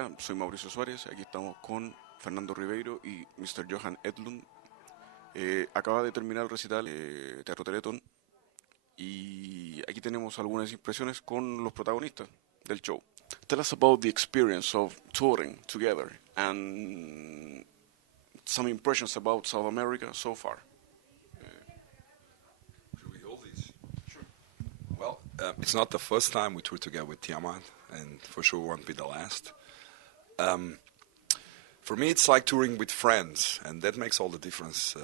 Hola, soy Mauricio Suárez, aquí estamos con Fernando Ribeiro y Mr. Johan Edlund. Acaba de terminar el recital Teatro Teletón y aquí tenemos algunas impresiones con los protagonistas del show. Tell us about the experience of touring together and some impressions about South America so far. Should we hold these? Sure. Well, it's not the first time we toured together with Tiamat, and for sure won't be the last. For me, it's like touring with friends, and that makes all the difference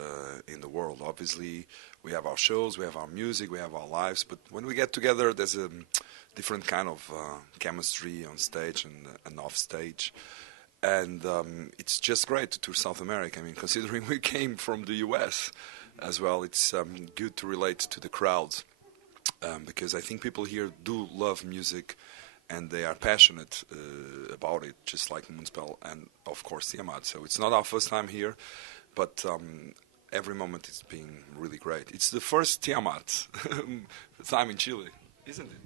in the world. Obviously, we have our shows, we have our music, we have our lives, but when we get together, there's a different kind of chemistry on stage and off stage. And it's just great to tour South America. I mean, considering we came from the US as well, it's good to relate to the crowds because I think people here do love music and they are passionate about it, just like Moonspell and, of course, Tiamat. So it's not our first time here, but every moment it's been really great. It's the first Tiamat time in Chile, isn't it?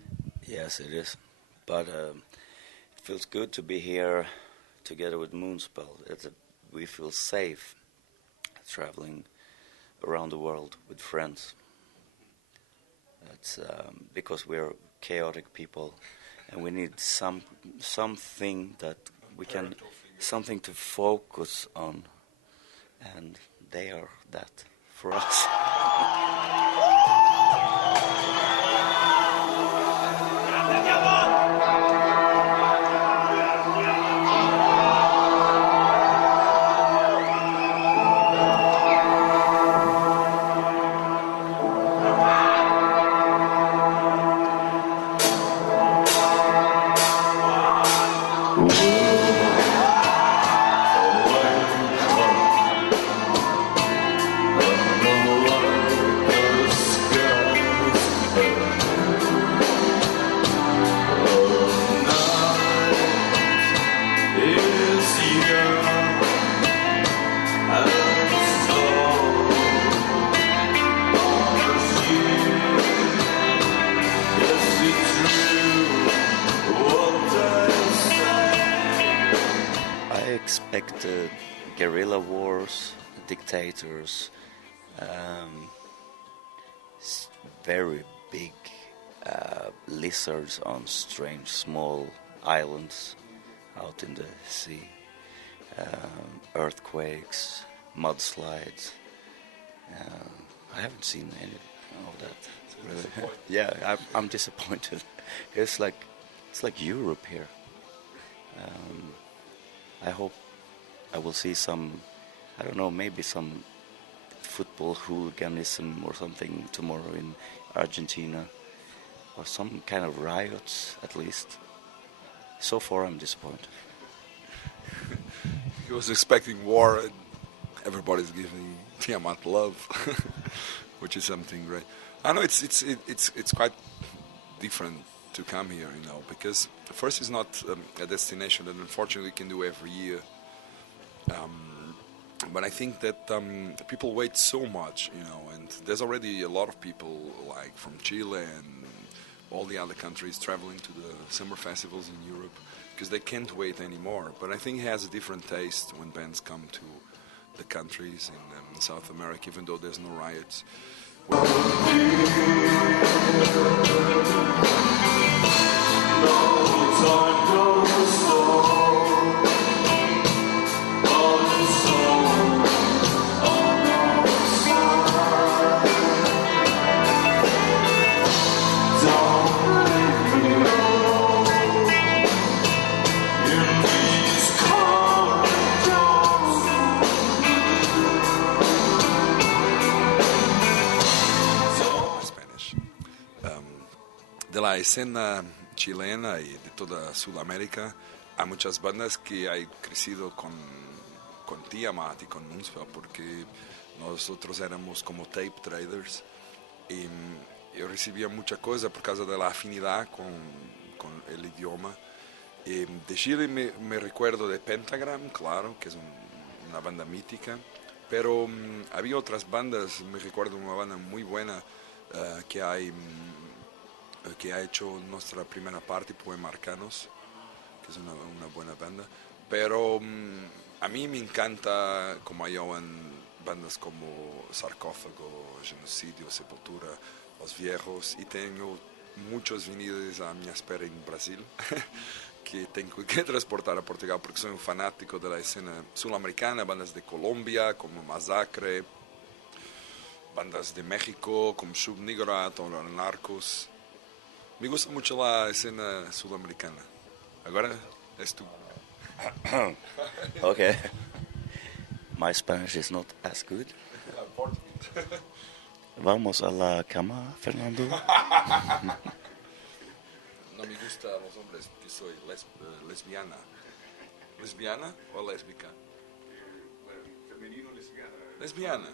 Yes, it is. But it feels good to be here together with Moonspell. We feel safe traveling around the world with friends. That's because we're chaotic people, and we need something that we can, something to focus on, and they are that for us. Expected guerrilla wars, dictators, very big lizards on strange small islands out in the sea, earthquakes, mudslides. I haven't seen any of that. Really. Yeah, I'm disappointed. It's like Europe here. I hope I will see some, I don't know, maybe some football hooliganism or something tomorrow in Argentina, or some kind of riots at least. So far I'm disappointed. He was expecting war, and everybody's giving Tiamat love, which is something great. I know it's quite different to come here, you know, because first it's not a destination that unfortunately we can do every year. But I think that people wait so much, you know, and there's already a lot of people like from Chile and all the other countries traveling to the summer festivals in Europe because they can't wait anymore. But I think it has a different taste when bands come to the countries in South America, even though there's no riots. De la escena chilena y de toda Sudamérica, hay muchas bandas que han crecido con Tiamat y con Moonspell porque nosotros éramos como tape traders y yo recibía mucha cosa por causa de la afinidad con el idioma. Y de Chile me recuerdo de Pentagram, claro, que es una banda mítica, pero había otras bandas, me recuerdo una banda muy buena que ha hecho nuestra primera parte, Poemarcanos, que que es una buena banda. Pero a mí me encanta como hay bandas como Sarcófago, Genocidio, Sepultura, Los Viejos, y tengo muchos vinilos a mi espera en Brasil que tengo que transportar a Portugal porque soy un fanático de la escena sudamericana, bandas de Colombia como Masacre, bandas de México como Subnigorat o Narcos. Me gusta mucho la escena sudamericana. Ahora es tú. Okay. My Spanish is not as good. Vamos a la cama, Fernando. No me gustan los hombres que soy lesbiana. ¿Lesbiana o lésbica? Femenino, lesbiana. Lesbiana.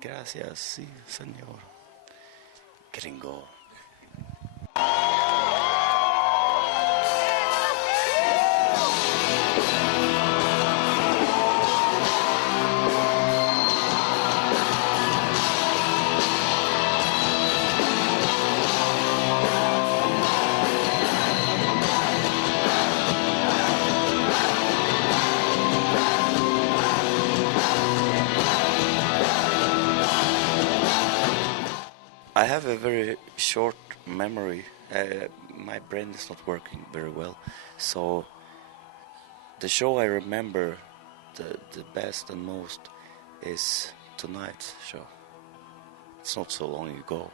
Gracias, sí, señor. Gringo. I have a very short memory. My brain is not working very well. So the show I remember the best and most is tonight's show. It's not so long ago.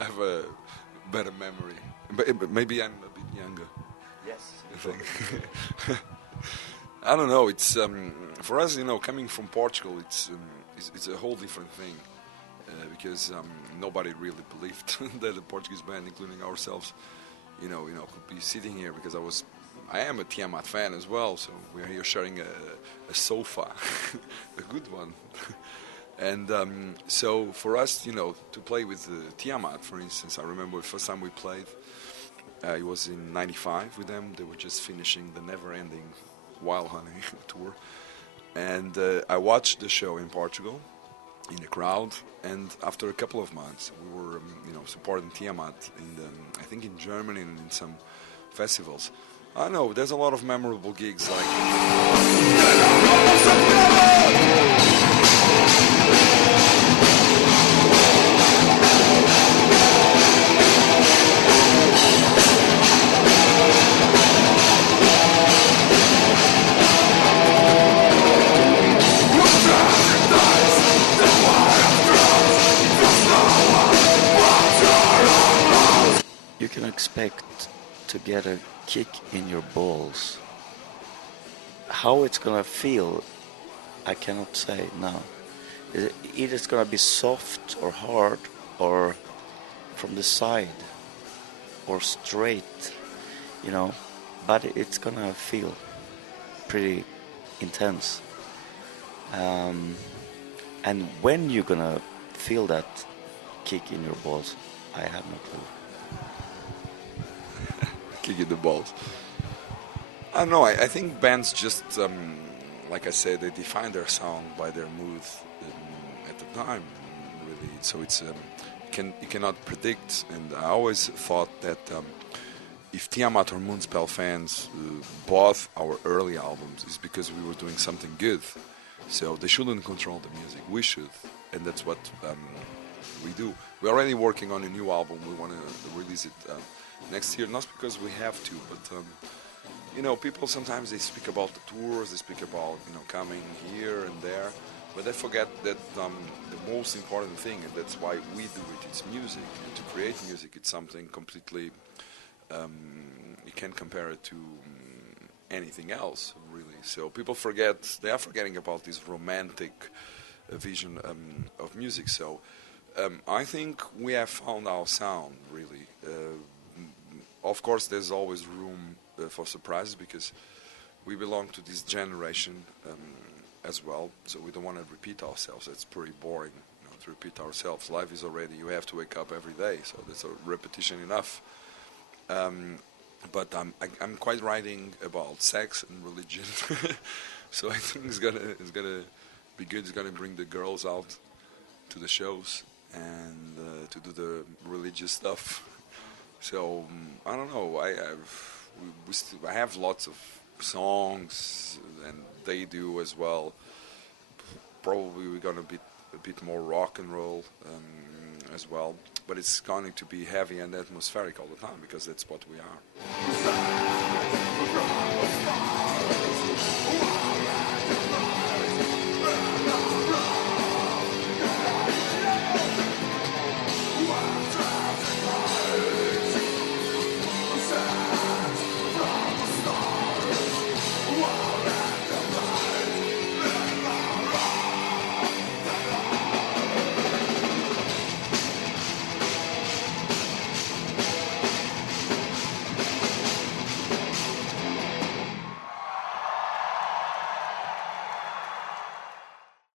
I have a better memory. But maybe I'm a bit younger. Yes. I think. I don't know. It's for us, coming from Portugal, it's a whole different thing because nobody really believed that the Portuguese band, including ourselves, could be sitting here because I am a Tiamat fan as well. So we're here sharing a sofa, a good one. And so for us, to play with Tiamat, for instance, I remember the first time we played, it was in '95 with them. They were just finishing the never-ending Wild Honey tour. And I watched the show in Portugal, in the crowd, and after a couple of months, we were, supporting Tiamat I think in Germany and in some festivals. I don't know, there's a lot of memorable gigs like... You can expect to get a kick in your balls. How it's gonna feel, I cannot say now. Either it's gonna be soft or hard, or from the side, or straight, but it's gonna feel pretty intense. And when you're gonna feel that kick in your balls, I have no clue. Kick in the balls. I don't know, I think bands just, like I said, they define their sound by their mood at the time, really. So it's you cannot predict, and I always thought that if Tiamat or Moonspell fans bought our early albums, it's because we were doing something good. So they shouldn't control the music, we should, and that's what we do. We're already working on a new album, we want to release it next year, not because we have to, but people sometimes they speak about the tours, they speak about coming here and there, but they forget that the most important thing, and that's why we do it, it's music. And to create music, it's something completely you can't compare it to anything else, really. So people they are forgetting about this romantic vision of music. So I think we have found our sound, really. Of course, there's always room for surprises because we belong to this generation as well, so we don't want to repeat ourselves. It's pretty boring to repeat ourselves. Life is already, you have to wake up every day, so that's a repetition enough. But I'm quite writing about sex and religion, so I think it's gonna be good. It's gonna bring the girls out to the shows and to do the religious stuff. So I don't know. I have lots of songs, and they do as well. Probably we're gonna be a bit more rock and roll as well, but it's going to be heavy and atmospheric all the time because that's what we are.